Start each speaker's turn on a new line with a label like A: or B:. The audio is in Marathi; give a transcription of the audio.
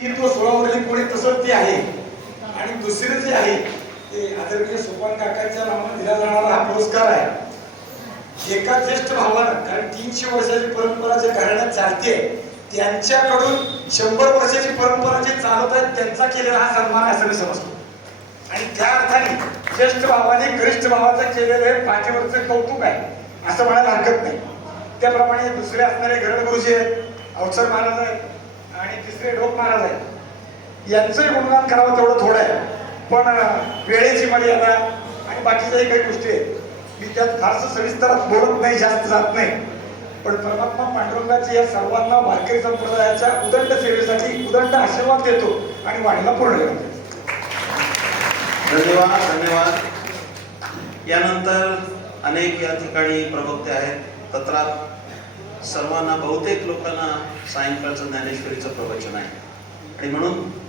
A: हिंदू सोळावरली कोणी तसंच ती आहे. आणि दुसरे जे आहे ते आदरणीय सोपान काकांच्या नावाने दिला जाणारा हा पुरस्कार आहे. एका ज्येष्ठ भावानं कारण तीनशे वर्षाची परंपरा जे घराण्यात चालते त्यांच्याकडून शंभर वर्षाची परंपरा जे चालत आहेत त्यांचा केलेला हा सन्मान आहे असं मी समजतो. आणि त्या अर्थाने ज्येष्ठ भावाने गरिष्ठ भावाचं केलेलं हे पाठीवरचं कौतुक आहे असं म्हणायला हरकत नाही. त्याप्रमाणे दुसरे असणारे गरड गुरुजी आहेत अवसर महाराज आहेत महाराज आहेत यांचंही गुणगान करावं तेवढं थोडं आहे. पण वेळेची मर्यादा आणि बाकीच्याही काही गोष्टी आहेत. मी त्यात फारसं सविस्तरात बोलत नाही जास्त जात नाही. पण परमात्मा पांडुरंगाची या सर्वांना वारकरी संप्रदायाच्या उदंड सेवेसाठी उदंड आशीर्वाद देतो आणि वाढला पूर्ण करतो.
B: धन्यवाद धन्यवाद. यानंतर अनेक या ठिकाणी प्रवक्ते आहेत. पत्रात सर्वांना बहुतेक लोकांना सायंकाळचं ज्ञानेश्वरीचं प्रवचन आहे. Hermano,